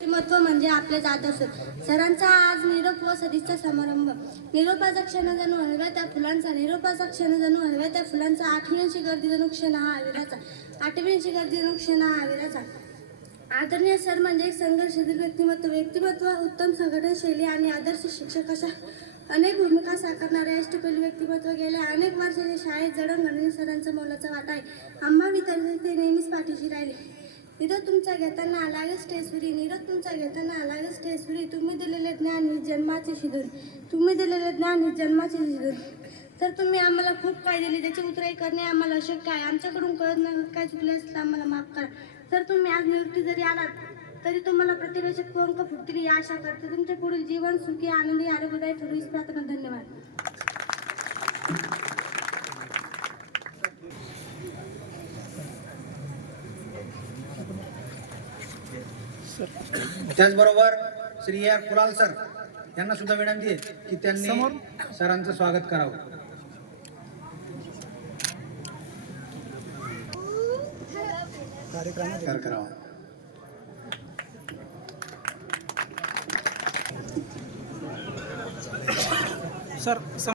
व्यक्तिमत्व म्हणजे आपले जात असत सरांचा आज निरोप व सदिच्छा समारंभ. निरोपाचा क्षण जणू हलव्या त्या फुलांचा निरोपाचा क्षण जणू हलव्या त्या फुलांचा. आठवींची गर्दी जणू क्षण हा आविराचा आठवींची गर्दी जणू क्षण हा आविराचा आदरणीय सर म्हणजे एक संघर्षशील व्यक्तिमत्व. व्यक्तिमत्व उत्तम संघटन शैली आणि आदर्श शिक्षक अशा अनेक भूमिका साकारणारे अष्टपैलू व्यक्तिमत्व गेल्या अनेक वर्षाच्या शाळेत जडणघडणी सरांचा मोलाचा वाटा आहे. आम्हा विद्यार्थी ते नेहमीच पाठीशी राहिले. निरोध तुमचा घेताना आलागे स्टेजवरी. निरोध तुमचा घेताना आलागे स्टेजवरी. तुम्ही दिलेले ज्ञान ही जन्माचे शिदोरी. तुम्ही दिलेले ज्ञान ही जन्माचे शिदोरी. तर तुम्ही आम्हाला खूप काय दिले त्याची उतराई करणे आम्हाला अशक्य आहे. आमच्याकडून कळत नाही काय चुकले असेल तर आम्हाला माफ करा. तर तुम्ही आज निवृत्ती जरी आलात तरी तुम्हाला प्रतिवेशक पंख फुटतील या आशा करते. तुमचे पुढील जीवन सुखी आनंदी आरोग्यदायी ठरू. प्रार्थना धन्यवाद. त्याचबरोबर श्री आर कुलाल सर यांना सुद्धा विनंती आहे की त्यांनी सरांचं स्वागत करावं. कर करावा. सर